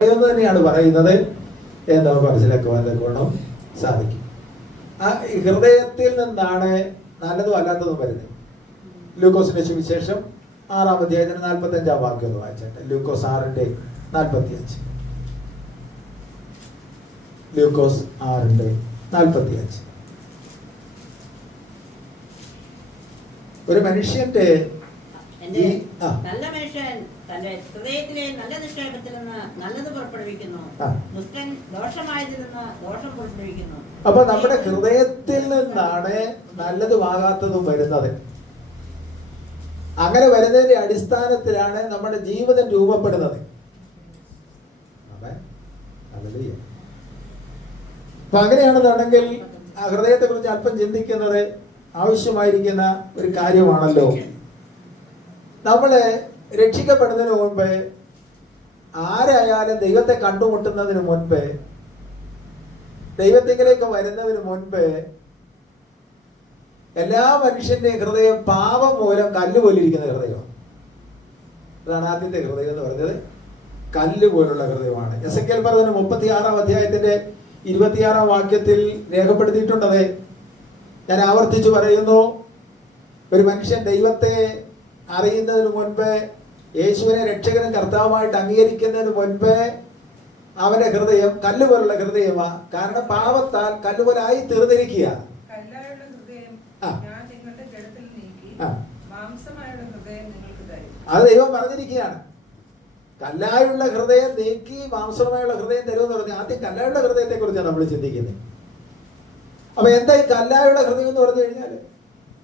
തന്നെയാണ് പറയുന്നത് എന്ന് നമുക്ക് മനസ്സിലാക്കുവാൻ ഗുണം സാധിക്കും. ആ ഹൃദയത്തിൽ നിന്നാണ് നല്ലതും അല്ലാത്തതും വരുന്നത്. ലൂക്കോസിന്റെ സുവിശേഷം 6-ാം അധ്യായത്തിന് 45-ാം വാക്യം ഒന്ന് വായിച്ചേട്ടെ. ലൂക്കോസ് 6:45. ലൂക്കോസ് 6:45. ഒരു മനുഷ്യന്റെ നല്ല മനുഷ്യൻ തന്റെ ഹൃദയത്തിലെ നല്ല നിക്ഷേപത്തിൽ നിന്ന് നല്ലത് പുറപ്പെടുവിക്കുന്നു, ദുഷ്ടൻ ദോഷമായതിൽ നിന്ന് ദോഷം പുറപ്പെടുവിക്കുന്നു. അപ്പൊ നമ്മുടെ ഹൃദയത്തിൽ നിന്നാണ് നല്ലതുമാകാത്തതും വരുന്നത്. അങ്ങനെ വരുന്നതിന്റെ അടിസ്ഥാനത്തിലാണ് നമ്മുടെ ജീവിതം രൂപപ്പെടുന്നത്. അപ്പൊ അങ്ങനെയാണെന്നുണ്ടെങ്കിൽ ആ ഹൃദയത്തെ കുറിച്ച് അല്പം ചിന്തിക്കുന്നത് ആവശ്യമായിരിക്കുന്ന ഒരു കാര്യമാണല്ലോ. നമ്മള് രക്ഷിക്കപ്പെടുന്നതിന് മുൻപ്, ആരായാലും ദൈവത്തെ കണ്ടുമുട്ടുന്നതിന് മുൻപ്, ദൈവത്തിലേക്ക് വരുന്നതിന് മുൻപ് എല്ലാ മനുഷ്യന്റെയും ഹൃദയം പാപം മൂലം കല്ല് പോലിരിക്കുന്ന ഹൃദയം. അതാണ് ആദ്യത്തെ ഹൃദയം എന്ന് പറയുന്നത്. കല്ല് പോലുള്ള ഹൃദയമാണ്. എസെക്കിയേൽ പ്രവചനം 36-ാം അധ്യായത്തിന്റെ 26-ാം വാക്യത്തിൽ രേഖപ്പെടുത്തിയിട്ടുണ്ടത്. ഞാൻ ആവർത്തിച്ചു പറയുന്നു, ഒരു മനുഷ്യൻ ദൈവത്തെ അറിയുന്നതിന് മുൻപ്, യേശുവിനെ രക്ഷകനും കർത്താവുമായിട്ട് അംഗീകരിക്കുന്നതിന് മുൻപ് അവന്റെ ഹൃദയം കല്ലുപോലുള്ള ഹൃദയമാണ്. കാരണം പാപത്താൽ കല്ലുപോലായി തീർന്നിരിക്കുക. അത് ദൈവം പറഞ്ഞിരിക്കുകയാണ്. കല്ലായുള്ള ഹൃദയം നീക്കി മാംസമായുള്ള ഹൃദയം തരുമെന്ന് പറഞ്ഞു. ആദ്യം കല്ലായുള്ള ഹൃദയത്തെ കുറിച്ചാണ് നമ്മൾ ചിന്തിക്കുന്നത്. അപ്പൊ എന്താ ഈ കല്ലായുള്ള ഹൃദയം എന്ന് പറഞ്ഞു കഴിഞ്ഞാൽ?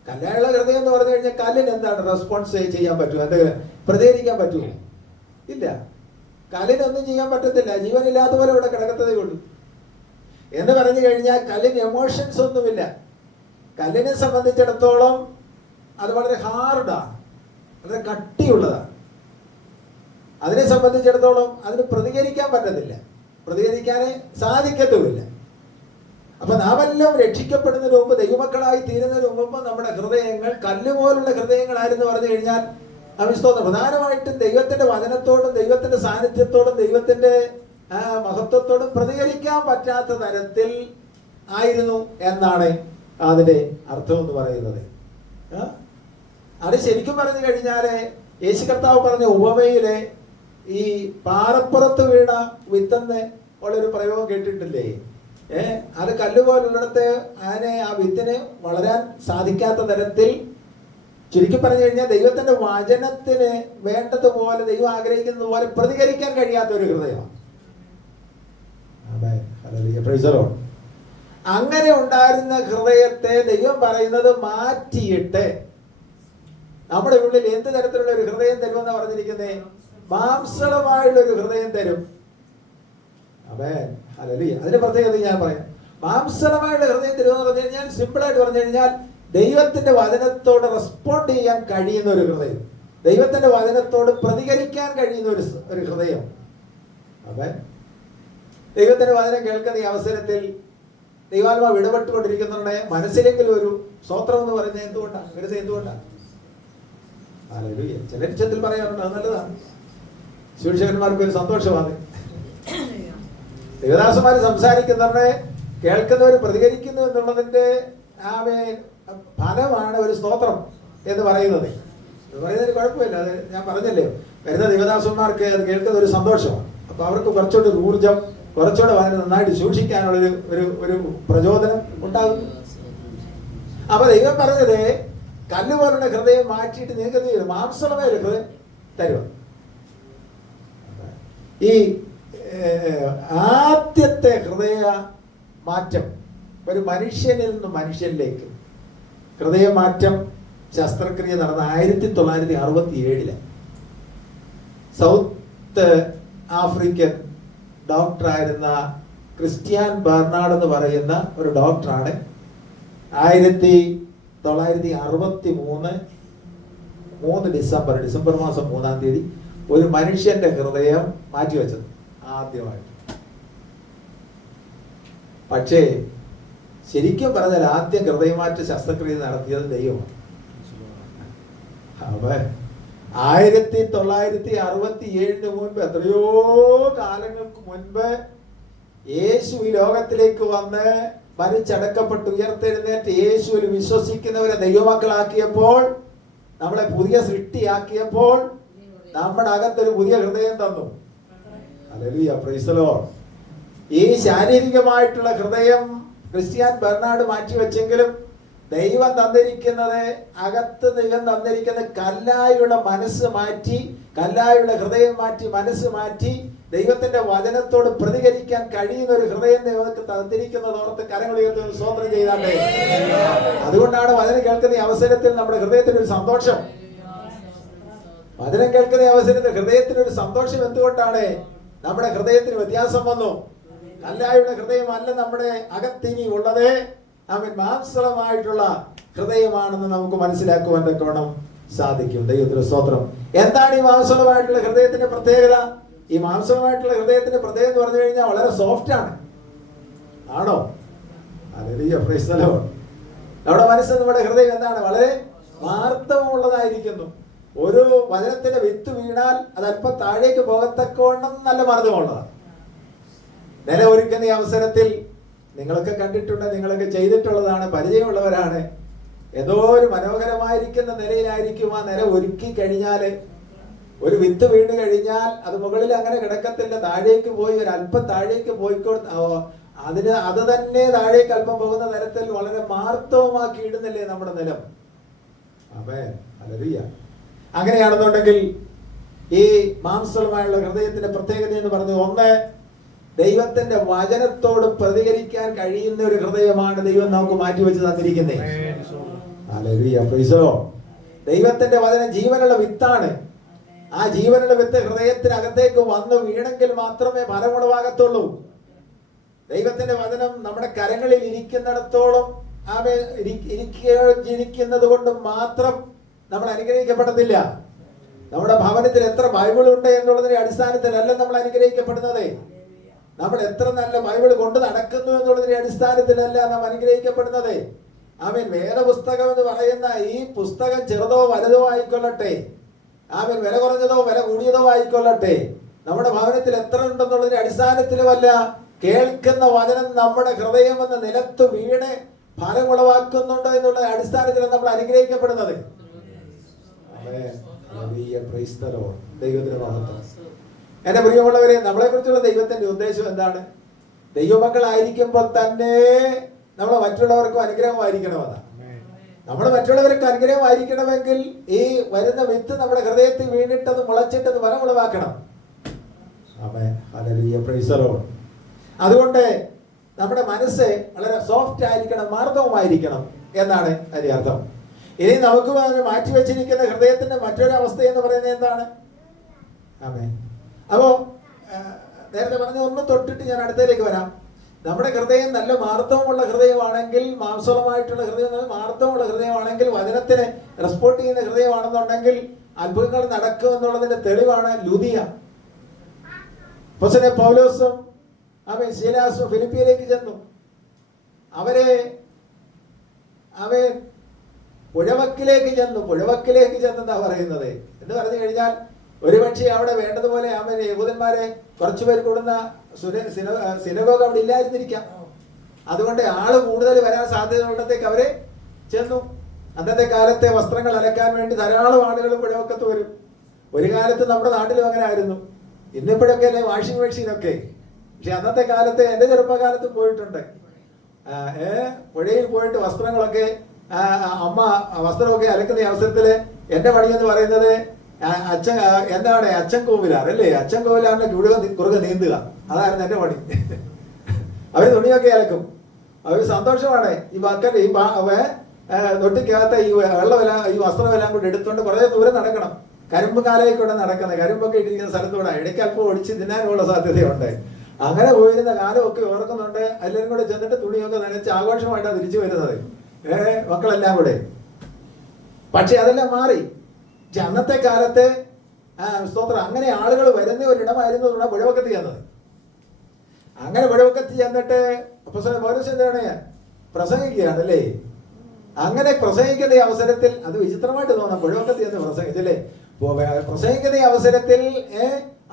കല്ലായുള്ള ഹൃദയം എന്ന് പറഞ്ഞു കഴിഞ്ഞാൽ കല്ലിന് എന്താണ് റെസ്പോൺസ് ചെയ്യാൻ പറ്റുമോ? എന്തെങ്കിലും പ്രതികരിക്കാൻ പറ്റുമോ? ഇല്ല. കല്ലിനൊന്നും ചെയ്യാൻ പറ്റത്തില്ല. ജീവനില്ലാത്ത പോലെ ഇവിടെ കിടക്കത്തതേ ഉള്ളൂ. എന്ന് പറഞ്ഞു കഴിഞ്ഞാൽ കല്ലിന് എമോഷൻസ് ഒന്നുമില്ല. കല്ലിനെ സംബന്ധിച്ചിടത്തോളം അത് വളരെ ഹാർഡാണ്, വളരെ കട്ടിയുള്ളതാണ്. അതിനെ സംബന്ധിച്ചിടത്തോളം അതിന് പ്രതികരിക്കാൻ പറ്റത്തില്ല, പ്രതികരിക്കാനേ സാധിക്കത്തുമില്ല. അപ്പൊ നാമെല്ലാം രക്ഷിക്കപ്പെടുന്നതിന് മുമ്പ്, ദൈവമക്കളായി തീരുന്നതിന് മുമ്പ് നമ്മുടെ ഹൃദയങ്ങൾ കല്ലുപോലുള്ള ഹൃദയങ്ങളായിരുന്നു പറഞ്ഞു കഴിഞ്ഞാൽ അവിസ്തോത്രം. പ്രധാനമായിട്ടും ദൈവത്തിന്റെ വചനത്തോടും ദൈവത്തിന്റെ സാന്നിധ്യത്തോടും ദൈവത്തിന്റെ മഹത്വത്തോടും പ്രതികരിക്കാൻ പറ്റാത്ത തരത്തിൽ ആയിരുന്നു എന്നാണ് അതിന്റെ അർത്ഥം എന്ന് പറയുന്നത്. അത് ശരിക്കും പറഞ്ഞു കഴിഞ്ഞാല് യേശു കർത്താവ് പറഞ്ഞ ഉപമയിലെ ഈ പാറപ്പുറത്ത് വീണ വിത്തെന്ന് ഉള്ളൊരു പ്രയോഗം കേട്ടിട്ടില്ലേ? അത് കല്ലുപോലുള്ളിടത്ത് അതിനെ, ആ വിത്തിന് വളരാൻ സാധിക്കാത്ത തരത്തിൽ, ചുരുക്കി പറഞ്ഞു കഴിഞ്ഞാൽ ദൈവത്തിന്റെ വചനത്തിന് വേണ്ടതുപോലെ, ദൈവം ആഗ്രഹിക്കുന്നത് പോലെ പ്രതികരിക്കാൻ കഴിയാത്ത ഒരു ഹൃദയമാണ്. അങ്ങനെ ഉണ്ടായിരുന്ന ഹൃദയത്തെ ദൈവം പറയുന്നത് മാറ്റിയിട്ട് നമ്മുടെ ഉള്ളിൽ എന്ത് തരത്തിലുള്ള ഒരു ഹൃദയം തരുമെന്നാ പറഞ്ഞിരിക്കുന്നത്? മാംസളമായുള്ള ഒരു ഹൃദയം തരും. അതിന്റെ പ്രത്യേകത ഞാൻ പറയാം. മാംസളമായുള്ള ഹൃദയം തരുമെന്ന് പറഞ്ഞു കഴിഞ്ഞാൽ, സിമ്പിളായിട്ട് പറഞ്ഞു കഴിഞ്ഞാൽ, ദൈവത്തിന്റെ വചനത്തോട് റെസ്പോണ്ട് ചെയ്യാൻ കഴിയുന്ന ഒരു ഹൃദയം, ദൈവത്തിന്റെ വചനത്തോട് പ്രതികരിക്കാൻ കഴിയുന്ന ഒരു ഹൃദയം. ദൈവത്തിന്റെ വചനം കേൾക്കുന്ന ഈ അവസരത്തിൽ ദൈവാത്മാവ് ഇടപെട്ടുകൊണ്ടിരിക്കുന്നുണ്ടെ മനസ്സിലെങ്കിലും ഒരു സ്തോത്രം എന്ന് പറയുന്നത് എന്തുകൊണ്ടാണ്? ഹൃദയം എന്തുകൊണ്ടാണ്? ചില ലക്ഷ്യത്തിൽ പറയാറുണ്ട്, അത് നല്ലതാണ്. സുവിശേഷകന്മാർക്ക് ഒരു സന്തോഷമാണ്. ദേവദാസന്മാര് സംസാരിക്കുന്നവരുടെ കേൾക്കുന്നവർ പ്രതികരിക്കുന്നു എന്നുള്ളതിന്റെ ഫലമാണ് ഒരു സ്തോത്രം എന്ന് പറയുന്നത്. പറയുന്നതിന് കുഴപ്പമില്ല. അത് ഞാൻ പറഞ്ഞല്ലേ, വരുന്ന ദേവദാസന്മാർക്ക് അത് കേൾക്കുന്ന ഒരു സന്തോഷമാണ്. അപ്പൊ അവർക്ക് കുറച്ചുകൂടി ഊർജം, കുറച്ചുകൂടെ വളരെ നന്നായിട്ട് സൂക്ഷിക്കാനുള്ളൊരു ഒരു പ്രചോദനം ഉണ്ടാകും. അപ്പൊ ദൈവം പറഞ്ഞത് കല്ലുപോലുള്ള ഹൃദയം മാറ്റിയിട്ട് നിങ്ങൾക്ക് എന്ത് ചെയ്യും? മാംസളമായ ഒരു ഹൃദയം തരുക. ഈ ആദ്യത്തെ ഹൃദയ മാറ്റം ഒരു മനുഷ്യനിൽ നിന്ന് മനുഷ്യനിലേക്ക് ഹൃദയമാറ്റം ശസ്ത്രക്രിയ നടന്ന 1967 സൗത്ത് ആഫ്രിക്കൻ ഡോക്ടറായിരുന്ന ക്രിസ്ത്യൻ ബെർണാഡ് എന്ന് പറയുന്ന ഒരു ഡോക്ടറാണ് 1963 ഡിസംബർ മാസം 3-ാം തീയതി ഒരു മനുഷ്യന്റെ ഹൃദയം മാറ്റിവെച്ചത് ആദ്യമായിട്ട്. പക്ഷേ ശരിക്കും പറഞ്ഞാൽ ആദ്യം ഹൃദയമാറ്റ ശസ്ത്രക്രിയ നടത്തിയത് ദൈവമാണ്. 1967 മുൻപ്, എത്രയോ കാലങ്ങൾക്ക് മുൻപ് യേശു ഈ ലോകത്തിലേക്ക് വന്ന് മരിച്ചടക്കപ്പെട്ട് ഉയർത്തെഴുന്നേറ്റ് യേശുവിൽ വിശ്വസിക്കുന്നവരെ ദൈവമക്കളാക്കിയപ്പോൾ, നമ്മളെ പുതിയ സൃഷ്ടിയാക്കിയപ്പോൾ നമ്മുടെ അകത്തൊരു പുതിയ ഹൃദയം തന്നു. Hallelujah, praise the Lord. ഈ ശാരീരികമായിട്ടുള്ള ഹൃദയം ക്രിസ്ത്യൻ ബെർണാഡ് മാറ്റിവെച്ചെങ്കിലും ദൈവം തന്നിരിക്കുന്നത്, അകത്ത് ദൈവം തന്നിരിക്കുന്ന കല്ലായുള്ള മനസ്സ് മാറ്റി, കല്ലായുള്ള ഹൃദയം മാറ്റി, മനസ്സ് മാറ്റി ദൈവത്തിന്റെ വചനത്തോട് പ്രതികരിക്കാൻ കഴിയുന്ന ഒരു ഹൃദയം ദൈവർക്ക് തന്നിരിക്കുന്നത് ഓർത്ത് കരങ്ങൾ ഉയർത്തി സ്തോത്രം ചെയ്താണ്ടേ. അതുകൊണ്ടാണ് വചനം കേൾക്കുന്ന അവസരത്തിൽ നമ്മുടെ ഹൃദയത്തിന് ഒരു സന്തോഷം. വചനം കേൾക്കുന്ന അവസരത്തിൽ ഹൃദയത്തിന് ഒരു സന്തോഷം. എന്തുകൊണ്ടാണ്? നമ്മുടെ ഹൃദയത്തിന് വ്യത്യാസം വന്നു. കല്ലായുള്ള ഹൃദയമല്ല നമ്മുടെ അകത്തിനി ഉള്ളത്, അവൻ മാംസളമായിട്ടുള്ള ഹൃദയമാണെന്ന് നമുക്ക് മനസ്സിലാക്കുവാൻ തക്കവണ്ണം സാധിക്കും. ദൈവത്തിന് സ്തോത്രം. എന്താണ് ഈ മാംസളമായിട്ടുള്ള ഹൃദയത്തിന്റെ പ്രത്യേകത? ഈ മാംസളമായിട്ടുള്ള ഹൃദയത്തിന്റെ പ്രത്യേകത എന്ന് പറഞ്ഞു കഴിഞ്ഞാൽ വളരെ സോഫ്റ്റ് ആണ്. ആണോ? Hallelujah, praise the Lord. നമ്മുടെ മനസ്സ്, നമ്മുടെ ഹൃദയം എന്താണ്? വളരെ മാർദ്ദവമുള്ളതായിരിക്കുന്നു. ഒരു വചനത്തിന്റെ വിത്ത് വീണാൽ അത് അല്പം താഴേക്ക് പോകത്തക്കവണ്ണം നല്ല മാർദ്ദവമുള്ളതാണ്. നില ഒരുക്കുന്ന ഈ അവസരത്തിൽ നിങ്ങളൊക്കെ കണ്ടിട്ടുണ്ട്, നിങ്ങളൊക്കെ ചെയ്തിട്ടുള്ളതാണ്, പരിചയമുള്ളവരാണ്. ഏതോ ഒരു മനോഹരമായിരിക്കുന്ന നിലയിലായിരിക്കും ആ നില ഒരുക്കി കഴിഞ്ഞാൽ, ഒരു വിത്ത് വീണ് കഴിഞ്ഞാൽ അത് മുകളിൽ അങ്ങനെ കിടക്കത്തില്ല, താഴേക്ക് പോയി ഒരല്പം താഴേക്ക് അത് തന്നെ താഴേക്ക് അല്പം പോകുന്ന തരത്തിൽ വളരെ മാർദ്ദവമാക്കി ഇടുന്നില്ലേ നമ്മുടെ നിലം. ആമേൻ, ഹല്ലേലൂയ. അങ്ങനെയാണെന്നുണ്ടെങ്കിൽ ഈ മാംസളമായുള്ള ഹൃദയത്തിന്റെ പ്രത്യേകത എന്ന് പറഞ്ഞത്, ഒന്ന്, ദൈവത്തിന്റെ വചനത്തോട് പ്രതികരിക്കാൻ കഴിയുന്ന ഒരു ഹൃദയമാണ് ദൈവം നമുക്ക് മാറ്റിവെച്ച് തന്നിരിക്കുന്നത്. Hallelujah, praise the Lord. ദൈവത്തിന്റെ വചനം ജീവനുള്ള വിത്താണ്. ആ ജീവനുള്ള വിത്ത് ഹൃദയത്തിനകത്തേക്ക് വന്ന് വീണെങ്കിൽ മാത്രമേ ഫലമുളവാകത്തുള്ളൂ. ദൈവത്തിന്റെ വചനം നമ്മുടെ കരങ്ങളിൽ ഇരിക്കുന്നിടത്തോളം ഇരിക്കുന്നത് കൊണ്ട് മാത്രം നമ്മൾ അനുഗ്രഹിക്കപ്പെടത്തില്ല. നമ്മുടെ ഭവനത്തിൽ എത്ര ബൈബിൾ ഉണ്ട് എന്നുള്ളതിന്റെ അടിസ്ഥാനത്തിലല്ല നമ്മൾ അനുഗ്രഹിക്കപ്പെടുന്നത്. നമ്മൾ എത്ര നല്ല ബൈബിൾ കൊണ്ട് നടക്കുന്നു എന്നുള്ളതിന്റെ അടിസ്ഥാനത്തിലല്ല നാം അനുഗ്രഹിക്കപ്പെടുന്നത്. ആമേൻ. വേദപുസ്തകം എന്ന് പറയുന്ന ഈ പുസ്തകം ചെറുതോ വലുതോ ആയിക്കൊള്ളട്ടെ, ആമേൻ, വില കുറഞ്ഞതോ വില കൂടിയതോ ആയിക്കൊള്ളട്ടെ, നമ്മുടെ ഭവനത്തിൽ എത്ര ഉണ്ടെന്നുള്ളതിന്റെ അടിസ്ഥാനത്തിലുമല്ല, കേൾക്കുന്ന വചനം നമ്മുടെ ഹൃദയം എന്ന നിലത്ത് വീണ് ഫലം ഉളവാക്കുന്നുണ്ടോ എന്നുള്ള അടിസ്ഥാനത്തിലാണ് നമ്മൾ അനുഗ്രഹിക്കപ്പെടുന്നത്. ദൈവത്തിന്റെ മഹത്വം. എന്റെ പ്രിയമുള്ളവരെ, നമ്മളെ കുറിച്ചുള്ള ദൈവത്തിന്റെ ഉദ്ദേശം എന്താണ്? ദൈവമക്കളായിരിക്കുമ്പോൾ തന്നെ നമ്മൾ മറ്റുള്ളവർക്കും അനുഗ്രഹമായിരിക്കണമെന്നാണ്. നമ്മൾ മറ്റുള്ളവർക്ക് അനുഗ്രഹമായിരിക്കണമെങ്കിൽ ഈ വരുന്ന വിത്ത് നമ്മുടെ ഹൃദയത്തിൽ വീണിട്ടത് മുളച്ചിട്ടത് ഫലം ഉളവാക്കണം. ആമേൻ, ഹല്ലേലൂയ, പ്രൈസ് ദി ലോർഡ്. അതുകൊണ്ട് നമ്മുടെ മനസ്സ് വളരെ സോഫ്റ്റ് ആയിരിക്കണം, മാർദ്ദവമായിരിക്കണം എന്നാണ് അതിന്റെ അർത്ഥം. ഇനി നമുക്ക് മാറ്റിവെച്ചിരിക്കുന്ന ഹൃദയത്തിന്റെ മറ്റൊരു അവസ്ഥ എന്ന് പറയുന്നത് എന്താണ്? ആമേൻ. അപ്പോ നേരത്തെ പറഞ്ഞ ഒന്ന് തൊട്ടിട്ട് ഞാൻ അടുത്തേക്ക് വരാം. നമ്മുടെ ഹൃദയം നല്ല മാർദ്ദവമുള്ള ഹൃദയമാണെങ്കിൽ, മാംസളമായിട്ടുള്ള ഹൃദയം, മാർദ്ദവമുള്ള ഹൃദയമാണെങ്കിൽ, വചനത്തിന് റെസ്പോണ്ട് ചെയ്യുന്ന ഹൃദയമാണെന്നുണ്ടെങ്കിൽ അത്ഭുതങ്ങൾ നടക്കും എന്നുള്ളതിന്റെ തെളിവാണ് ലൂദിയ. അപ്പോസ്തലൻ പൗലോസും ശീലാസും ഫിലിപ്പിയിലേക്ക് ചെന്നു. അവൻ പുഴവക്കിലേക്ക് ചെന്നെന്നാ പറയുന്നത്. എന്ന് പറഞ്ഞു കഴിഞ്ഞാൽ ഒരുപക്ഷെ അവിടെ വേണ്ടതുപോലെ യഹൂദന്മാരെ കുറച്ചുപേർ കൂടുന്ന സിനഗോഗ് അവിടെ ഇല്ലായിരുന്നിരിക്കാം. അതുകൊണ്ട് ആള് കൂടുതൽ വരാൻ സാധ്യതയുള്ളിടത്തേക്ക് അവരെ ചെന്നു. അന്നത്തെ കാലത്തെ വസ്ത്രങ്ങൾ അലക്കാൻ വേണ്ടി ധാരാളം ആളുകൾ പുഴവക്കത്ത് വരും. ഒരു കാലത്ത് നമ്മുടെ നാട്ടിലും അങ്ങനെ ആയിരുന്നു. ഇന്നിപ്പോഴൊക്കെ അല്ലേ വാഷിംഗ് മെഷീനൊക്കെ. പക്ഷെ അന്നത്തെ കാലത്ത്, എൻ്റെ ചെറുപ്പകാലത്ത് പോയിട്ടുണ്ട്. പുഴയിൽ പോയിട്ട് വസ്ത്രങ്ങളൊക്കെ അമ്മ വസ്ത്രമൊക്കെ അലക്കുന്ന അവസരത്തില് എന്റെ പണി എന്ന് പറയുന്നത് അച്ഛൻ കോവിലാർ അല്ലേ, അച്ഛൻ കോവിലാറിന്റെ കുറുകെ നീന്തുക. അതായിരുന്നു എന്റെ പണി. അവര് തുണിയൊക്കെ അലക്കും. അവര് സന്തോഷമാണ്. ഈ ബക്കറ്റ് ഈ തൊട്ടിക്കകത്ത് ഈ വെള്ളമെല്ലാം ഈ വസ്ത്രമെല്ലാം കൂടെ എടുത്തുകൊണ്ട് കുറെ ദൂരം നടക്കണം. കരിമ്പ് കാലയിൽക്കൂടെ നടക്കുന്നത്, കരിമ്പൊക്കെ ഇട്ടിരിക്കുന്ന സ്ഥലത്തൂടെ ഇടയ്ക്ക് അല്പം ഒടിച്ച് തിന്നാനുള്ള സാധ്യതയുണ്ട്. അങ്ങനെ പോയിരുന്ന കാലമൊക്കെ ഓർക്കുന്നുണ്ട്. എല്ലാവരും കൂടെ ചെന്നിട്ട് തുണിയൊക്കെ നനച്ച് ആഘോഷമായിട്ടാണ് തിരിച്ചു വരുന്നത്, മക്കളെല്ലാം കൂടെ. പക്ഷെ അതെല്ലാം മാറി. പക്ഷെ അന്നത്തെ കാലത്ത് സ്തോത്രം അങ്ങനെ ആളുകൾ വരുന്ന ഒരിടമായിരുന്നു പുഴവക്കത്ത് ചെന്നത്. അങ്ങനെ പുഴവക്കത്ത് ചെന്നിട്ട് അപ്പോസ്തലൻ പൗലോസ് എന്താണ് പ്രസംഗിക്കുകയാണല്ലേ. അങ്ങനെ പ്രസംഗിക്കുന്ന അവസരത്തിൽ അത് വിചിത്രമായിട്ട് തോന്നാം. പുഴവക്കത്ത് ചെന്ന് പ്രസംഗിച്ചല്ലേ. പ്രസംഗിക്കുന്ന ഈ അവസരത്തിൽ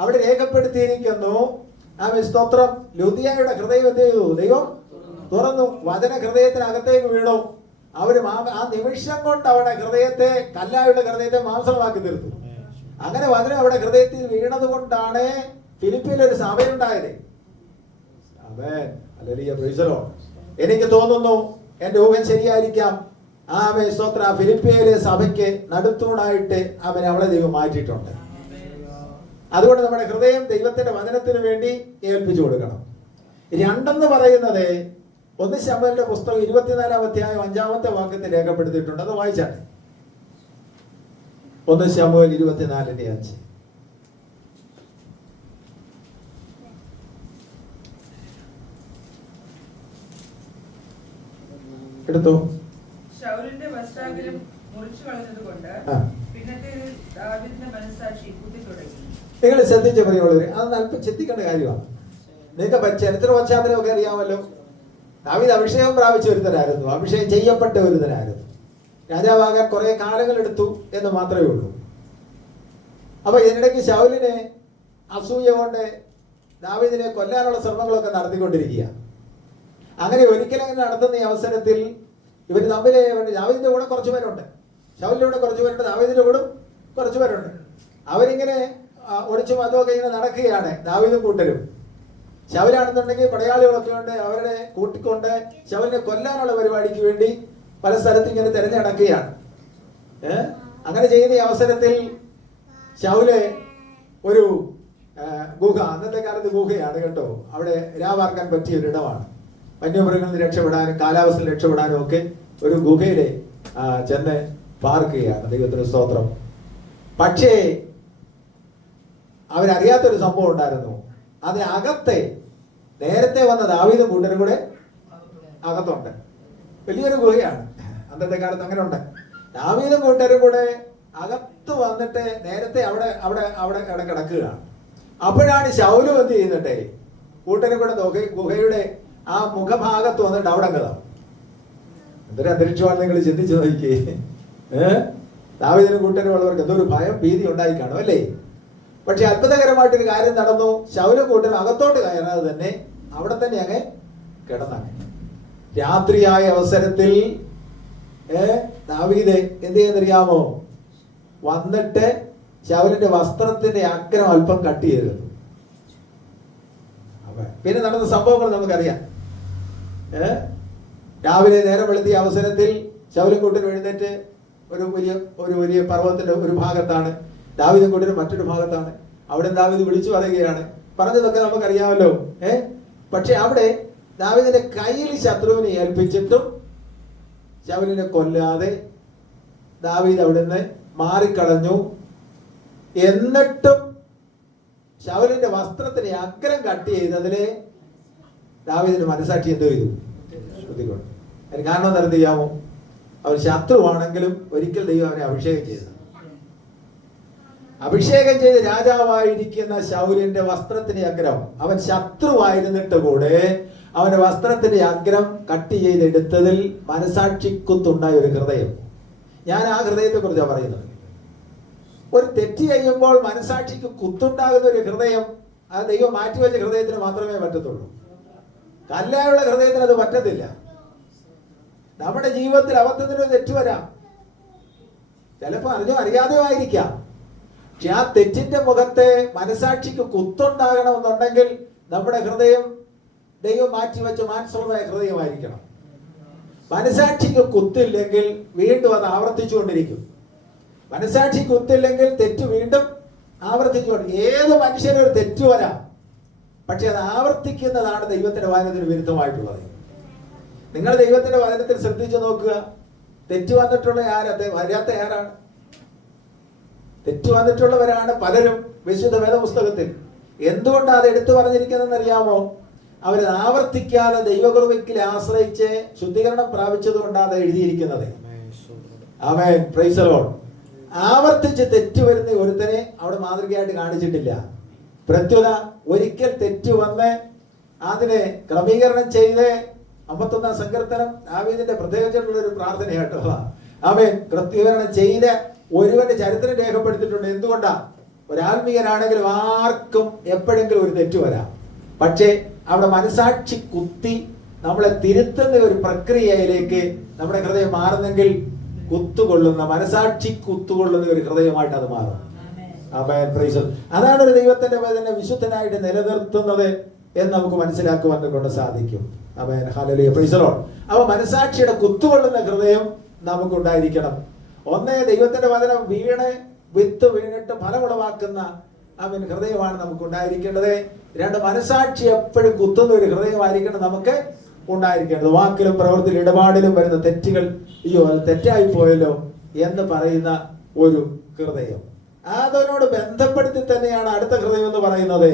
അവിടെ രേഖപ്പെടുത്തിയിരിക്കുന്നു. സ്തോത്രം. ലൂദിയായുടെ ഹൃദയം എന്ത് ചെയ്തു? ദൈവം തുറന്നു. വചന ഹൃദയത്തിനകത്തേക്ക് വീണു. അവര് ആ നിമിഷം കൊണ്ട് അവിടെ ഹൃദയത്തെ, കല്ലായുടെ ഹൃദയത്തെ മാംസമാക്കി തീർത്തു. അങ്ങനെ വചനം അവിടെ ഹൃദയത്തിൽ വീണത് കൊണ്ടാണ് ഫിലിപ്പിയിൽ ഒരു സഭയുണ്ടായത്. എനിക്ക് തോന്നുന്നു, എന്റെ ഊഹം ശരിയായിരിക്കാം, സ്തോത്ര, ഫിലിപ്പിയിലെ സഭയ്ക്ക് നടുത്തൂണായിട്ട് അവളെ ദൈവം മാറ്റിയിട്ടുണ്ട്. അതുകൊണ്ട് നമ്മുടെ ഹൃദയം ദൈവത്തിന്റെ വചനത്തിന് വേണ്ടി ഏൽപ്പിച്ചു കൊടുക്കണം. രണ്ടെന്ന് പറയുന്നത് 1 ശമൂവേലിന്റെ പുസ്തകം 24-ാം അധ്യായം 5-ാമത്തെ വാക്യത്തിൽ രേഖപ്പെടുത്തിയിട്ടുണ്ട്. അത് വായിച്ചാട്ടെ. 1 ശമൂവേൽ 24:5. എടുത്തു. ശൗലിന്റെ വസ്ത്രാഗ്രം മുറിച്ചു കളഞ്ഞതുകൊണ്ട് പിന്നത്തേതിൽ ദാവീദിന്റെ മനസ്സാക്ഷി കുത്തിത്തുടങ്ങി. നിങ്ങൾ ശ്രദ്ധിച്ചു പറയുള്ളവര്, അത് അല്പം ചിന്തിക്കേണ്ട കാര്യമാണ്. നിങ്ങൾക്ക് ചരിത്ര പശ്ചാത്തലമൊക്കെ അറിയാമല്ലോ. ദാവീദ് അഭിഷേകം പ്രാപിച്ച ഒരുത്തനായിരുന്നു, അഭിഷേകം ചെയ്യപ്പെട്ട ഒരുത്തനായിരുന്നു. രാജാവാകാൻ കുറെ കാലങ്ങൾ എടുത്തു എന്ന് മാത്രമേ ഉള്ളൂ. അപ്പൊ ഇതിനിടയ്ക്ക് ശൗലിനെ അസൂയ കൊണ്ട് ദാവീദിനെ കൊല്ലാനുള്ള ശ്രമങ്ങളൊക്കെ നടത്തിക്കൊണ്ടിരിക്കുക. അങ്ങനെ ഒരിക്കലും നടത്തുന്ന ഈ അവസരത്തിൽ ഇവർ തമ്മിൽ ദാവീദിന്റെ കൂടെ കുറച്ചു പേരുണ്ട്, ശൗലിന്റെ കൂടെ കുറച്ചു പേരുണ്ട്, ദാവീദിന്റെ കൂടെ കുറച്ചു പേരുണ്ട്. അവരിങ്ങനെ ഒളിച്ചും അതുമൊക്കെ ഇങ്ങനെ നടക്കുകയാണ്, ദാവീദും കൂട്ടരും. ശൗലാണെന്നുണ്ടെങ്കിൽ പടയാളികളൊക്കെ ഉണ്ട്, അവരുടെ കൂട്ടിക്കൊണ്ട് ശൗലിനെ കൊല്ലാനുള്ള പരിപാടിക്ക് വേണ്ടി പല സ്ഥലത്തും ഇങ്ങനെ തിരഞ്ഞു നടക്കുകയാണ്. അങ്ങനെ ചെയ്യുന്ന ഈ അവസരത്തിൽ ശൗല് ഒരു ഗുഹ, അന്നത്തെ കാലത്ത് ഗുഹയാണ് കേട്ടോ, അവിടെ രാവാർക്കാൻ പറ്റിയ ഒരിടമാണ്. വന്യമൃഗങ്ങളിൽ നിന്ന് രക്ഷപ്പെടാനും കാലാവസ്ഥയിൽ രക്ഷപ്പെടാനും ഒക്കെ ഒരു ഗുഹയിലെ ചെന്ന് പാർക്കുകയാണ്. ദൈവത്തിന് സ്തോത്രം. പക്ഷേ അവരറിയാത്തൊരു സംഭവം ഉണ്ടായിരുന്നു. അതിനകത്തെ നേരത്തെ വന്ന ദാവീദും കൂട്ടരും കൂടെ അകത്തുണ്ട്. വലിയൊരു ഗുഹയാണ്, അന്നത്തെ കാലത്ത് അങ്ങനെ ഉണ്ട്. ദാവീദും കൂട്ടരും കൂടെ അകത്ത് വന്നിട്ട് നേരത്തെ അവിടെ അവിടെ അവിടെ അവിടെ കിടക്കുകയാണ്. അപ്പോഴാണ് ശൗലും എന്ത് ചെയ്യുന്നുണ്ടേ, കൂട്ടരും കൂടെ ഗുഹയുടെ ആ മുഖഭാഗത്ത് വന്നിട്ട് അവിടെ കഥാ. എന്തൊരു അന്തരീക്ഷമാണ് നിങ്ങൾ ചിന്തിച്ചു നോക്കിയേ. ദാവീദിനും കൂട്ടരും ഉള്ളവർക്ക് എന്തോ ഒരു ഭയം, ഭീതി ഉണ്ടായി കാണും അല്ലേ? പക്ഷെ അത്ഭുതകരമായിട്ടൊരു കാര്യം നടന്നു. ശൗലും കൂട്ടരും അകത്തോട്ട് കയറാതെ തന്നെ അവിടെ തന്നെ അങ്ങ് കിടന്നങ്ങ്. രാത്രിയായ അവസരത്തിൽ ദാവീദ് എന്ത് ചെയ്യുന്നറിയാമോ, വന്നിട്ട് ശൗലിന്റെ വസ്ത്രത്തിന്റെ അഗ്രം അല്പം കട്ട് ചെയ്തു. പിന്നെ നടന്ന സംഭവങ്ങൾ നമുക്കറിയാം. രാവിലെ നേരം വെളുത്തിയ അവസരത്തിൽ ശൗലും കൂട്ടരും എഴുന്നേറ്റ് ഒരു വലിയ പർവ്വതത്തിന്റെ ഒരു ഭാഗത്താണ്, ദാവീദും കൂട്ടരും മറ്റൊരു ഭാഗത്താണ്. അവിടെ ദാവീദ് വിളിച്ചു പറയുകയാണ്. പറഞ്ഞതൊക്കെ നമുക്കറിയാമല്ലോ. പക്ഷെ അവിടെ ദാവീദിന്റെ കയ്യിൽ ശത്രുവിനെ ഏൽപ്പിച്ചിട്ടും ശൗലിനെ കൊല്ലാതെ ദാവീദ് അവിടെ നിന്ന് മാറിക്കളഞ്ഞു. എന്നിട്ടും ശൗലിന്റെ വസ്ത്രത്തിന് അഗ്രം കട്ട് ചെയ്തതിലെ ദാവീദിന്റെ മനസാക്ഷി എന്തോ ചെയ്തു, ശ്രദ്ധിക്കണം. അതിന് കാരണം എന്താ ചെയ്യാമോ? അവർ ശത്രുവാണെങ്കിലും ഒരിക്കൽ ദൈവം അവനെ അഭിഷേകം ചെയ്തു. അഭിഷേകം ചെയ്ത് രാജാവായിരിക്കുന്ന ശൗലിന്റെ വസ്ത്രത്തിന്റെ അഗ്രം, അവൻ ശത്രുവായിരുന്നിട്ട് കൂടെ അവന്റെ വസ്ത്രത്തിന്റെ അഗ്രം കട്ട് ചെയ്തെടുത്തതിൽ മനസാക്ഷിക്കുത്തുണ്ടായ ഒരു ഹൃദയം. ഞാൻ ആ ഹൃദയത്തെ കുറിച്ചാണ് പറയുന്നത്. ഒരു തെറ്റ് ചെയ്യുമ്പോൾ മനസാക്ഷിക്ക് കുത്തുണ്ടാകുന്ന ഒരു ഹൃദയം, അത് ദൈവം മാറ്റിവെച്ച ഹൃദയത്തിന് മാത്രമേ പറ്റത്തുള്ളൂ. കല്ലായുള്ള ഹൃദയത്തിന് അത് പറ്റത്തില്ല. നമ്മുടെ ജീവിതത്തിൽ അബദ്ധത്തിനൊരു തെറ്റ് വരാം, ചിലപ്പോൾ അറിഞ്ഞോ അറിയാതെയോ ആയിരിക്കാം. പക്ഷെ ആ തെറ്റിന്റെ മുഖത്തെ മനസാക്ഷിക്ക് കുത്തുണ്ടാകണമെന്നുണ്ടെങ്കിൽ നമ്മുടെ ഹൃദയം ദൈവം മാറ്റിവെച്ച മാനസമായ ഹൃദയമായിരിക്കണം. മനസാക്ഷിക്ക് കുത്തില്ലെങ്കിൽ വീണ്ടും അത് ആവർത്തിച്ചുകൊണ്ടിരിക്കും. മനസാക്ഷി കുത്തില്ലെങ്കിൽ തെറ്റ് വീണ്ടും ആവർത്തിച്ചുകൊണ്ട്. ഏത് മനുഷ്യനൊരു തെറ്റ് വരാം, പക്ഷെ അത് ആവർത്തിക്കുന്നതാണ് ദൈവത്തിന്റെ വചനത്തിന് വിരുദ്ധമായിട്ടുള്ളത്. നിങ്ങൾ ദൈവത്തിന്റെ വചനത്തിൽ ശ്രദ്ധിച്ചു നോക്കുക. തെറ്റ് വന്നിട്ടുള്ള വരാത്ത ആരാണ്? തെറ്റ് വന്നിട്ടുള്ളവരാണ് പലരും വിശുദ്ധ വേദപുസ്തകത്തിൽ. എന്തുകൊണ്ടാണ് അത് എടുത്തു പറഞ്ഞിരിക്കുന്നതെന്ന് അറിയാമോ? അവരത് ആവർത്തിക്കാതെ ദൈവകൃപയ്ക്ക് ആശ്രയിച്ച് ശുദ്ധീകരണം പ്രാപിച്ചത് കൊണ്ടാണ് എഴുതിയിരിക്കുന്നത്. ആമേൻ, പ്രൈസ് ദി ലോർഡ്. ആവർത്തിച്ച് തെറ്റ് വരുന്ന ഒരുത്തനെ അവിടെ മാതൃകയായിട്ട് കാണിച്ചിട്ടില്ല. പ്രത്യുത ഒരിക്കൽ തെറ്റ് വന്ന് അതിനെ ക്രമീകരണം ചെയ്ത് 51 സങ്കീർത്തനം ദാവീദിന്റെ പ്രത്യേകിച്ചിട്ടുള്ള ഒരു പ്രാർത്ഥന കേട്ടോ. ആമേൻ. ക്രമീകരണം ചെയ്ത് ഒരുവന്റെ ചരിത്രം രേഖപ്പെടുത്തിയിട്ടുണ്ട്. എന്തുകൊണ്ടാ? ഒരാത്മീയനാണെങ്കിലും ആർക്കും എപ്പോഴെങ്കിലും ഒരു തെറ്റ് വരാം. പക്ഷേ അവിടെ മനസാക്ഷി കുത്തി നമ്മളെ തിരുത്തുന്ന ഒരു പ്രക്രിയയിലേക്ക് നമ്മുടെ ഹൃദയം മാറുന്നെങ്കിൽ കുത്തുകൊള്ളുന്ന, മനസാക്ഷി കുത്തുകൊള്ളുന്ന ഒരു ഹൃദയമായിട്ട് അത് മാറും. അതാണ് ഒരു ദൈവത്തിന്റെ വചനം വിശുദ്ധനായിട്ട് നിലനിർത്തുന്നത് എന്ന് നമുക്ക് മനസ്സിലാക്കുവാൻ കൊണ്ട് സാധിക്കും. Hallelujah, praise the Lord. അപ്പൊ മനസാക്ഷിയുടെ കുത്തുകൊള്ളുന്ന ഹൃദയം നമുക്കുണ്ടായിരിക്കണം. ഒന്ന്, ദൈവത്തിന്റെ വചനം വിത്ത് വീണിട്ട് ഫലമുളവാക്കുന്ന ഹൃദയമാണ് നമുക്ക് ഉണ്ടായിരിക്കേണ്ടത്. രണ്ട്, മനസാക്ഷി എപ്പോഴും കുത്തുന്ന ഒരു ഹൃദയമായിരിക്കണം നമുക്ക് ഉണ്ടായിരിക്കേണ്ടത്. വാക്കിലും പ്രവൃത്തിയിലും ഇടപാടിലും വരുന്ന തെറ്റുകൾ, അയ്യോ അത് തെറ്റായി പോയല്ലോ എന്ന് പറയുന്ന ഒരു ഹൃദയം. അതിനോട് ബന്ധപ്പെടുത്തി തന്നെയാണ് അടുത്ത ഹൃദയം എന്ന് പറയുന്നത്.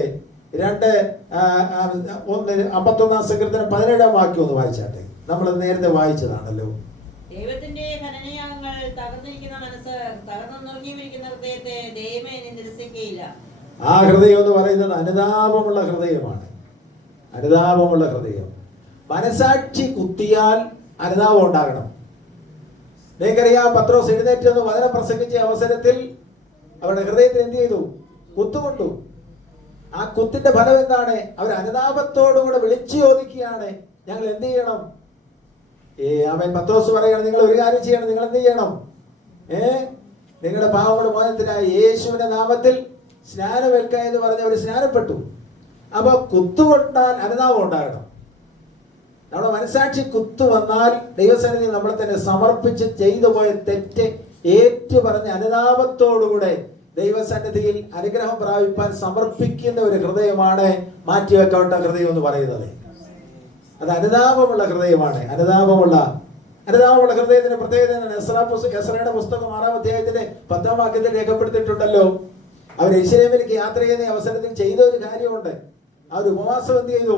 51 സങ്കീർത്തനം 17 വാക്യം ഒന്ന് വായിച്ചാട്ടെ. നമ്മൾ നേരത്തെ വായിച്ചതാണല്ലോ. ദൈവത്തിന്റെ ഖനനയാഗങ്ങൾ തകർന്നിരിക്കുന്ന മനസ്സ്, തകർന്നുറങ്ങിയിരിക്കുന്ന ഹൃദയത്തെ ദൈവമേ നിരസിക്കുകയില്ല. ആ ഹൃദയം എന്ന് പറയുന്നത് അനുതാപമുള്ള ഹൃദയമാണ്. അനുതാപമുള്ള ഹൃദയം. മനസാക്ഷി കുത്തിയാൽ അനുതാപം ഉണ്ടാകണം. നിങ്ങൾക്കറിയാം, പത്രോസ് എഴുന്നേറ്റെന്ന് വചനം പ്രസംഗിച്ച അവസരത്തിൽ അവരുടെ ഹൃദയത്തിൽ എന്ത് ചെയ്തു? കുത്തുകൊണ്ടു. ആ കുത്തിന്റെ ഫലം എന്താണ്? അവർ അനുതാപത്തോടുകൂടെ വിളിച്ചു ചോദിക്കുകയാണ്, ഞങ്ങൾ എന്ത് ചെയ്യണം? അവൻ പത്രോസ് പറയുകയാണ്, നിങ്ങൾ ഒരു കാര്യം ചെയ്യണം. നിങ്ങൾ എന്ത് ചെയ്യണം? നിങ്ങളുടെ പാവങ്ങളുടെ മോചനത്തിനായി യേശുവിന്റെ നാമത്തിൽ സ്നാനമേൽക്ക എന്ന് പറഞ്ഞ് അവർ സ്നാനപ്പെട്ടു. അപ്പൊ കുത്തുകൊണ്ടാൽ അനുതാപം ഉണ്ടാകണം. നമ്മുടെ മനസാക്ഷി കുത്തു വന്നാൽ ദൈവസന്നിധി നമ്മളെ തന്നെ സമർപ്പിച്ച് ചെയ്തു പോയ തെറ്റ് ഏറ്റു പറഞ്ഞ് അനുതാപത്തോടുകൂടെ ദൈവസന്നിധിയിൽ അനുഗ്രഹം പ്രാപിപ്പാൻ സമർപ്പിക്കുന്ന ഒരു ഹൃദയമാണ് മാറ്റിവെക്കേണ്ട ഹൃദയം എന്ന് പറയുന്നത്. അത് അനുതാപമുള്ള ഹൃദയമാണ്. അനുതാപമുള്ള ഹൃദയത്തിന്റെ പ്രത്യേകത എസ്രയുടെ പുസ്തകം 6-ാം അധ്യായത്തിന്റെ 10-ാം വാക്യത്തിൽ രേഖപ്പെടുത്തിയിട്ടുണ്ടല്ലോ. അവർ യെരൂശലേമിലേക്ക് യാത്ര ചെയ്യുന്ന അവസരത്തിൽ ചെയ്ത ഒരു കാര്യമുണ്ട്. ആ ഒരു ഉപവാസം എന്ത് ചെയ്തു?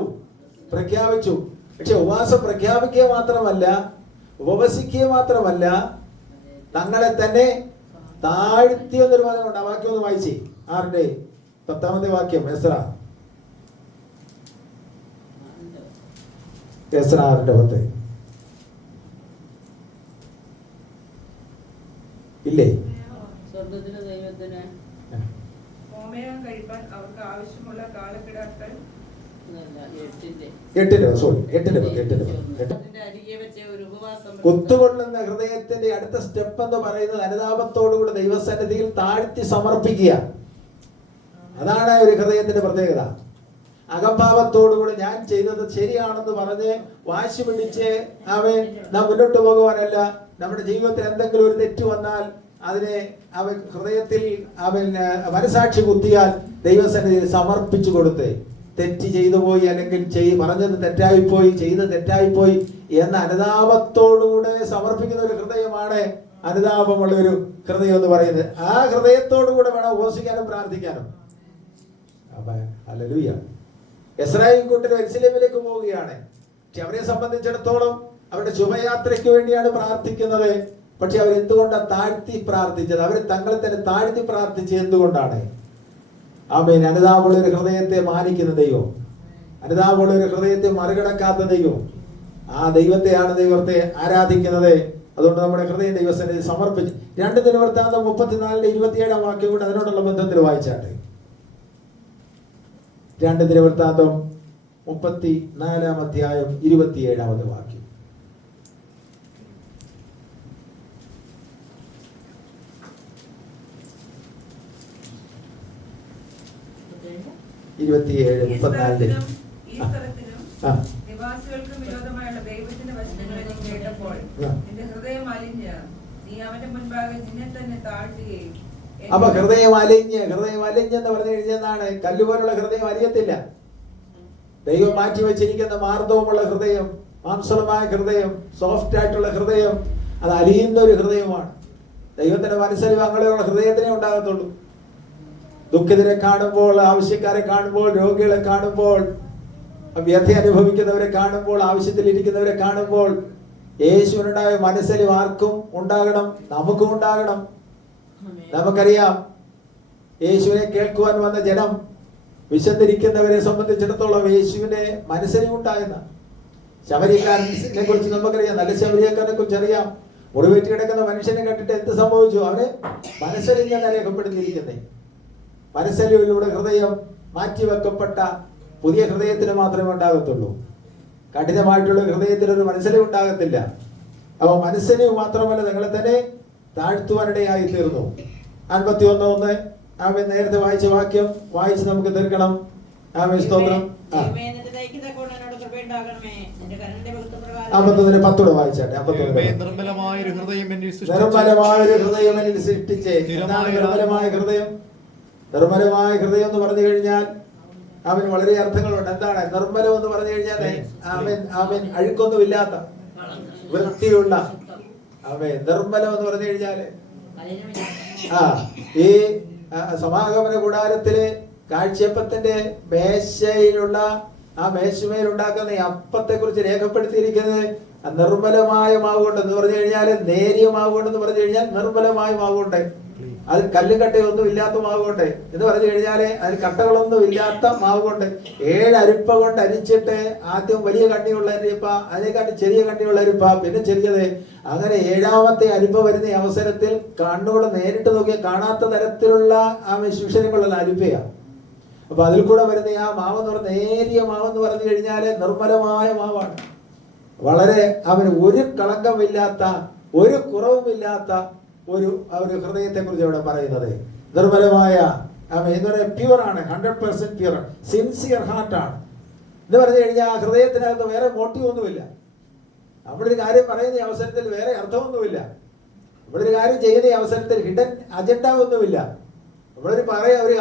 പ്രഖ്യാപിച്ചു. പക്ഷെ ഉപവാസം പ്രഖ്യാപിക്കുക മാത്രമല്ല, ഉപവസിക്കുക മാത്രമല്ല, തങ്ങളെ തന്നെ താഴ്ത്തി എന്നൊരു വചനമുണ്ട്. ആ വാക്യം ഒന്ന് വായിച്ചേ. 6-ന്റെ 10-ാമത്തെ വാക്യം. എസ്ര 6:10 ഇല്ലേ? സ്വർഗ്ഗത്തിലെ ദൈവത്തിന് ഹോമയാഗം കഴിപ്പാൻ അവർക്ക് ആവശ്യമുള്ള കാളക്കിടാക്കൾ 8 കുത്തുകൊള്ളുന്ന ഹൃദയത്തിന്റെ അടുത്ത സ്റ്റെപ്പ് എന്ന് പറയുന്നത് അനുതാപത്തോടുകൂടി ദൈവസന്നിധിയിൽ താഴ്ത്തി സമർപ്പിക്കുക. അതാണ് ഒരു ഹൃദയത്തിന്റെ പ്രത്യേകത. അകംഭാവത്തോടുകൂടി ഞാൻ ചെയ്തത് ശരിയാണെന്ന് പറഞ്ഞ് വാശി പിടിച്ച് നാം മുന്നോട്ട് പോകുവാനല്ല. നമ്മുടെ ജീവിതത്തിൽ എന്തെങ്കിലും ഒരു തെറ്റ് വന്നാൽ അതിനെ ഹൃദയത്തിൽ മനസാക്ഷി കുത്തിയാൽ ദൈവസന്നിധിയിൽ സമർപ്പിച്ചു കൊടുത്ത്, തെറ്റ് ചെയ്തു പോയി അല്ലെങ്കിൽ പറഞ്ഞത് തെറ്റായിപ്പോയി, ചെയ്തത് തെറ്റായിപ്പോയി എന്ന അനുതാപത്തോടുകൂടെ സമർപ്പിക്കുന്ന ഒരു ഹൃദയമാണ് അനുതാപമുള്ള ഒരു ഹൃദയം എന്ന് പറയുന്നത്. ആ ഹൃദയത്തോടുകൂടെ വേണം ഉപവസിക്കാനും പ്രാർത്ഥിക്കാനും. ഹല്ലേലൂയ. എസ്രായേൽ കൂട്ടർ യെരൂശലേമിലേക്ക് പോവുകയാണ്. പക്ഷെ അവരെ സംബന്ധിച്ചിടത്തോളം അവരുടെ ശുഭയാത്രയ്ക്ക് വേണ്ടിയാണ് പ്രാർത്ഥിക്കുന്നത്. പക്ഷെ അവരെന്തുകൊണ്ടാണ് താഴ്ത്തി പ്രാർത്ഥിച്ചത്? അവർ തങ്ങളെ തന്നെ താഴ്ത്തി പ്രാർത്ഥിച്ചത് എന്തുകൊണ്ടാണ്? ആമേൻ. അനുതാപമുള്ള ഒരു ഹൃദയത്തെ മാനിക്കുന്ന ദൈവം, അനുതാപമുള്ള ഒരു ഹൃദയത്തെ മറികടക്കാത്ത ദൈവം, ആ ദൈവത്തെയാണ് ദൈവത്തെ ആരാധിക്കുന്നത്. അതുകൊണ്ട് നമ്മുടെ ഹൃദയം ദൈവസന്നിധിയിൽ സമർപ്പിച്ച് 2 ദിനവൃത്താന്തം 34-27 വാക്യം കൂടെ അതിനോടുള്ള ബന്ധത്തിൽ വായിച്ചാട്ടെ. 2 ദിനവൃത്താന്തം 34-ാം അധ്യായം 27-ാമത്തെ വാക്യം. നിവാസികൾക്ക് വിരോധമായുള്ള ദൈവത്തിന്റെ വചനങ്ങളെ നീ കേട്ടപ്പോൾ നിന്റെ ഹൃദയം അലിഞ്ഞ് നീ അവന്റെ മുൻപാകെ നിന്നെ തന്നെ താഴ്ത്തുകയും. അപ്പൊ ഹൃദയം അലിഞ്ഞെന്ന് പറഞ്ഞു കഴിഞ്ഞാൽ കല്ലുപോലുള്ള ഹൃദയം അലിയത്തില്ല. ദൈവം മാറ്റി വെച്ചിരിക്കുന്ന മാർദ്ദവമുള്ള ഹൃദയം, മാംസളമായ ഹൃദയം, സോഫ്റ്റ് ആയിട്ടുള്ള ഹൃദയം, അത് അലിയുന്ന ഒരു ഹൃദയമാണ്. ദൈവത്തിന്റെ മനസ്സിൽ അങ്ങനെയുള്ള ഹൃദയത്തിനെ ഉണ്ടാകത്തുള്ളൂ. ദുഃഖിതരെ കാണുമ്പോൾ, ആവശ്യക്കാരെ കാണുമ്പോൾ, രോഗികളെ കാണുമ്പോൾ, വ്യഥ അനുഭവിക്കുന്നവരെ കാണുമ്പോൾ, ആവശ്യത്തിലിരിക്കുന്നവരെ കാണുമ്പോൾ യേശുവിനുണ്ടായ മനസ്സിൽ ആർക്കും ഉണ്ടാകണം, നമുക്കും ഉണ്ടാകണം. നമുക്കറിയാം, യേശുവിനെ കേൾക്കുവാൻ വന്ന ജനം വിശന്നിരിക്കുന്നവരെ സംബന്ധിച്ചിടത്തോളം യേശുവിനെ മനസ്സിൽ ഉണ്ടായെന്ന. ശമരിയക്കാരനെ കുറിച്ച് നമുക്കറിയാം, നല്ല ശമരിയക്കാരനെ കുറിച്ച് അറിയാം. മുറിവേറ്റ് കിടക്കുന്ന മനുഷ്യനെ കണ്ടിട്ട് എന്ത് സംഭവിച്ചു? അവന് മനസ്സലിഞ്ഞെന്ന് രേഖപ്പെടുത്തിയിരിക്കുന്നേ. മനസ്സലിവിലൂടെ ഹൃദയം മാറ്റിവെക്കപ്പെട്ട പുതിയ ഹൃദയത്തിന് മാത്രമേ ഉണ്ടാകത്തുള്ളൂ. കഠിനമായിട്ടുള്ള ഹൃദയത്തിൽ ഒരു മനസ്സലിവ് ഉണ്ടാകത്തില്ല. അപ്പൊ മനസ്സലിവ് മാത്രമല്ല, നിങ്ങളെ തന്നെ താഴ്ത്തുവാനിടയായി തീർന്നു. 51:1 ആമേൻ. നേരത്തെ വായിച്ച വാക്യം വായിച്ച് നമുക്ക് തീർക്കണം. ആമേൻ, സ്തോത്രം. 51:10 വായിച്ചാട്ടെ. 51 നിർമ്മലമായ ഒരു ഹൃദയം എന്നിൽ സൃഷ്ടിച്ചേ. നിർമ്മലമായ ഹൃദയം. നിർമ്മലമായ ഹൃദയം എന്ന് പറഞ്ഞു കഴിഞ്ഞാൽ അവന് വളരെ അർത്ഥങ്ങളുണ്ട്. എന്താണ് നിർമ്മലം എന്ന് പറഞ്ഞു കഴിഞ്ഞാൽ? അവൻ അഴുക്കൊന്നുമില്ലാത്ത വൃത്തിയുള്ള നിർമ്മലം എന്ന് പറഞ്ഞു കഴിഞ്ഞാല് ഈ സമാഗമന കൂടാരത്തിലെ കാഴ്ചയപ്പത്തിന്റെ മേശയിലുള്ള ആ മേശമേൽ ഉണ്ടാക്കുന്ന ഈ അപ്പത്തെ കുറിച്ച് രേഖപ്പെടുത്തിയിരിക്കുന്നത് നിർമ്മലമായ മാവുകൊണ്ട് എന്ന് പറഞ്ഞു കഴിഞ്ഞാൽ, നേരിയ മാവുകൊണ്ടെന്ന് പറഞ്ഞു കഴിഞ്ഞാൽ നിർമ്മലമായ മാവുകൊണ്ട്. അത് കല്ലും കട്ടയൊന്നും ഇല്ലാത്ത മാവുകൊണ്ട് എന്ന് പറഞ്ഞു കഴിഞ്ഞാല് അതിന് കട്ടകളൊന്നും ഇല്ലാത്ത മാവുകൊണ്ട് 7 അരിപ്പ കൊണ്ട് അരിച്ചിട്ട് ആദ്യം വലിയ കണ്ണിയുള്ള അരിപ്പ, അതിനെക്കാട്ടി ചെറിയ കണ്ണിയുള്ള അരിപ്പ, പിന്നെ ചെറിയത്, അങ്ങനെ 7ാമത്തെ അരിപ്പ വരുന്ന അവസരത്തിൽ കണ്ണോട് നേരിട്ട് നോക്കിയാൽ കാണാത്ത തരത്തിലുള്ള ആ ശിക്ഷണങ്ങളുള്ള അരിപ്പയാണ്. അപ്പൊ അതിൽ കൂടെ വരുന്ന ആ മാവെന്ന് പറഞ്ഞ നേരിയ മാവെന്ന് പറഞ്ഞു കഴിഞ്ഞാല് നിർമ്മലമായ മാവാണ്. വളരെ അവന് ഒരു കളങ്കമില്ലാത്ത, ഒരു കുറവുമില്ലാത്ത ഒരു ഹൃദയത്തെ കുറിച്ച് ഇവിടെ പറയുന്നത്. നിർമ്മലമായ എന്ന് പറയുന്നത് പ്യൂർ ആണ്, 100% പ്യൂർ, സിൻസിയർ ഹാർട്ടാണ് എന്ന് പറഞ്ഞു കഴിഞ്ഞാൽ ആ ഹൃദയത്തിനകത്ത് വേറെ മോട്ടീവ് ഒന്നുമില്ല. നമ്മളൊരു കാര്യം പറയുന്ന അവസരത്തിൽ വേറെ അർത്ഥമൊന്നുമില്ല. നമ്മളൊരു കാര്യം ചെയ്യുന്ന അവസരത്തിൽ ഹിഡൻ അജണ്ട ഒന്നുമില്ല. നമ്മളൊരു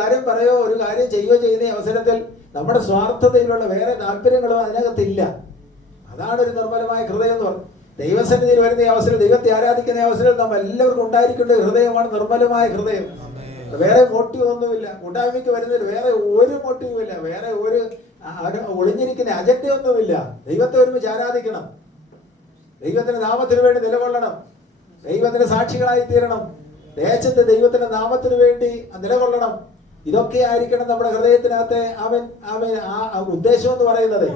കാര്യം പറയോ ഒരു കാര്യം ചെയ്യുകയോ ചെയ്യുന്ന അവസരത്തിൽ നമ്മുടെ സ്വാർത്ഥതയിലുള്ള വേറെ താല്പര്യങ്ങളോ അതിനകത്തില്ല. അതാണ് ഒരു നിർമ്മലമായ ഹൃദയം എന്ന് പറയുന്നത്. ദൈവസന്നിധിയിൽ വരുന്ന അവസരം, ദൈവത്തെ ആരാധിക്കുന്ന അവസരം നമ്മൾ എല്ലാവർക്കും ഉണ്ടായിരിക്കേണ്ട ഹൃദയമാണ് നിർമ്മലമായ ഹൃദയം. വേറെ മോട്ടീവ് ഒന്നുമില്ല. കൂട്ടായ്മയ്ക്ക് വരുന്നതിൽ വേറെ ഒരു മോട്ടീവും ഇല്ല, വേറെ ഒരു ഒളിഞ്ഞിരിക്കുന്ന അജണ്ട ഒന്നുമില്ല. ദൈവത്തെ ഒരുമിച്ച് ആരാധിക്കണം, ദൈവത്തിന്റെ നാമത്തിന് വേണ്ടി നിലകൊള്ളണം, ദൈവത്തിന്റെ സാക്ഷികളായി തീരണം, ദേശത്തെ ദൈവത്തിന്റെ നാമത്തിന് വേണ്ടി നിലകൊള്ളണം. ഇതൊക്കെ ആയിരിക്കണം നമ്മുടെ ഹൃദയത്തിനകത്ത് ആ ഉദ്ദേശം എന്ന് പറയുന്നത്.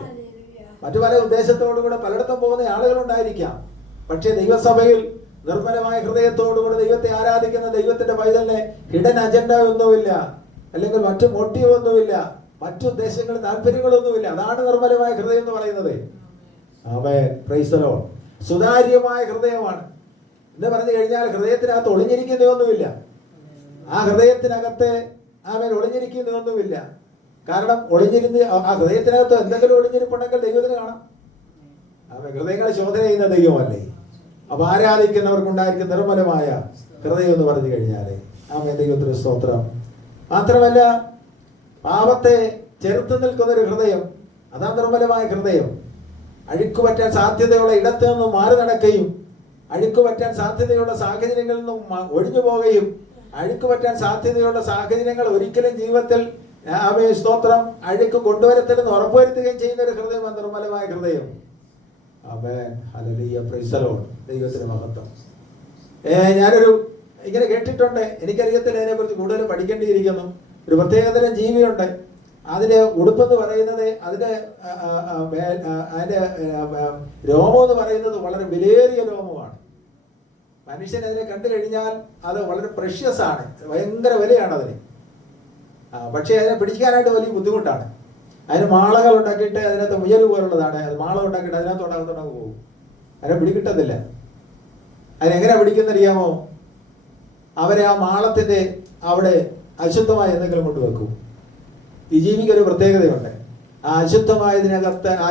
മറ്റു പല ഉദ്ദേശത്തോടുകൂടെ പലയിടത്തും പോകുന്ന ആളുകളുണ്ടായിരിക്കാം. പക്ഷേ ദൈവസഭയിൽ നിർമ്മലമായ ഹൃദയത്തോടുകൂടെ ദൈവത്തെ ആരാധിക്കുന്ന ദൈവത്തിന്റെ പൈതലിന് ഹിഡൻ അജണ്ട ഒന്നുമില്ല, അല്ലെങ്കിൽ മറ്റു മോട്ടീവ് ഒന്നുമില്ല, മറ്റു ഉദ്ദേശങ്ങൾ താല്പര്യങ്ങളൊന്നുമില്ല. അതാണ് നിർമ്മലമായ ഹൃദയം എന്ന് പറയുന്നത്. ആമേൻ, പ്രൈസ് ദി ലോർഡ്. സുതാര്യമായ ഹൃദയമാണ് എന്ന് പറഞ്ഞു കഴിഞ്ഞാൽ ഹൃദയത്തിനകത്ത് ഒളിഞ്ഞിരിക്കുന്നതൊന്നുമില്ല. ആ ഹൃദയത്തിനകത്ത് ഒളിഞ്ഞിരിക്കുന്നതൊന്നുമില്ല. കാരണം ഒളിഞ്ഞിരുന്ന് ആ ഹൃദയത്തിനകത്ത് എന്തെങ്കിലും ഒളിഞ്ഞിരിപ്പുണ്ടെങ്കിൽ ദൈവത്തിന് കാണാം. ഹൃദയങ്ങളെ ശോധന ചെയ്യുന്ന ദൈവമല്ലേ. അപ്പൊ ആരാധിക്കുന്നവർക്കുണ്ടായിരിക്കുന്ന നിർമ്മലമായ ഹൃദയം എന്ന് പറഞ്ഞു കഴിഞ്ഞാല് ദൈവത്തിന് സ്തോത്രം. മാത്രമല്ല പാപത്തെ ചെറുത്തു നിൽക്കുന്ന ഒരു ഹൃദയം, അതാ നിർമ്മലമായ ഹൃദയം. അഴുക്കുപറ്റാൻ സാധ്യതയുള്ള ഇടത്തു നിന്നും മാറി നടക്കുകയും അഴുക്കുപറ്റാൻ സാധ്യതയുള്ള സാഹചര്യങ്ങളിൽ നിന്നും ഒഴിഞ്ഞു പോവുകയും അഴുക്കുപറ്റാൻ സാധ്യതയുള്ള സാഹചര്യങ്ങൾ ഒരിക്കലും ജീവിതത്തിൽ സ്തോത്രം അഴുക്ക് കൊണ്ടുവരത്തില്ലെന്ന് ഉറപ്പുവരുത്തുകയും ചെയ്യുന്ന ഒരു ഹൃദയമാണ് നിർമ്മലമായ ഹൃദയം. ആമേൻ, ഹല്ലേലൂയ, പ്രൈസ് ദി ലോർഡ്. ദൈവത്തിന്റെ മഹത്വം. ഞാനൊരു ഇങ്ങനെ കേട്ടിട്ടുണ്ട്, എനിക്കറിയത്തില്ല, അതിനെക്കുറിച്ച് കൂടുതൽ പഠിക്കേണ്ടിയിരിക്കുന്നു. ഒരു പ്രത്യേകതരം ജീവിയുണ്ട്, അതിന്റെ ഉടുപ്പെന്ന് പറയുന്നത്, അതിന്റെ രോമം എന്ന് പറയുന്നത് വളരെ വിലയേറിയ രോമമാണ്. മനുഷ്യൻ അതിനെ കണ്ടു കഴിഞ്ഞാൽ അത് വളരെ പ്രഷ്യസ് ആണ്, ഭയങ്കര വിലയാണ് അതിന്. പക്ഷേ അതിനെ പിടിക്കാനായിട്ട് വലിയ ബുദ്ധിമുട്ടാണ്. അതിന് മാളകൾ ഉണ്ടാക്കിയിട്ട് അതിനകത്ത് മുയൽ പോലുള്ളതാണ്, അത് മാളം ഉണ്ടാക്കിയിട്ട് അതിനകത്തോടകത്തോടങ്ങ് പോകും, അതിനെ പിടികിട്ടത്തില്ല. അതിനെങ്ങനെയാ പിടിക്കുന്നറിയാമോ? അവരെ ആ മാളത്തിന്റെ അവിടെ അശുദ്ധമായ എന്തെങ്കിലും കൊണ്ടുവെക്കും. ഈ ജീവിക്ക് ഒരു പ്രത്യേകതയുണ്ട്, ആ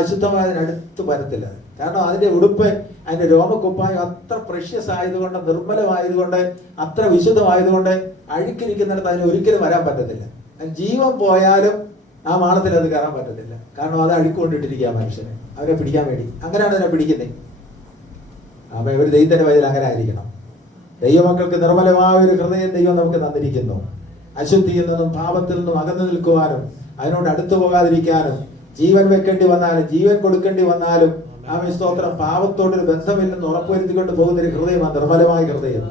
അശുദ്ധമായതിനടുത്ത് വരത്തില്ല. കാരണം അതിന്റെ ഉടുപ്പ്, അതിന്റെ രോമക്കുപ്പായം അത്ര പ്രഷ്യസ് ആയതുകൊണ്ട്, നിർമ്മലമായതുകൊണ്ട്, അത്ര വിശുദ്ധമായതുകൊണ്ട് അഴുക്കിരിക്കുന്നിടത്ത് അതിന് ഒരിക്കലും വരാൻ പറ്റത്തില്ല. ജീവൻ പോയാലും ആ മാളത്തിൽ അത് കയറാൻ പറ്റത്തില്ല. കാരണം അത് അഴുക്കൊണ്ടിട്ടിരിക്കുക മനുഷ്യനെ, അവരെ പിടിക്കാൻ വേണ്ടി. അങ്ങനെയാണ് അതിനെ പിടിക്കുന്നത്. അപ്പൊ ഒരു ദൈവത്തിന്റെ വയതിൽ അങ്ങനെ ആയിരിക്കണം. ദൈവമക്കൾക്ക് നിർമ്മലമായ ഒരു ഹൃദയം ദൈവം നമുക്ക് തന്നിരിക്കുന്നു. അശുദ്ധിയിൽ നിന്നും പാപത്തിൽ നിന്നും അകന്നു നിൽക്കുവാനും അതിനോട് അടുത്തു പോകാതിരിക്കാനും, ജീവൻ വെക്കേണ്ടി വന്നാലും ജീവൻ കൊടുക്കേണ്ടി വന്നാലും സ്തോത്രം പാപത്തോടൊരു ബന്ധമില്ലെന്ന് ഉറപ്പുവരുത്തിക്കൊണ്ട് പോകുന്ന ഒരു ഹൃദയമാണ് നിർമ്മലമായ ഹൃദയം.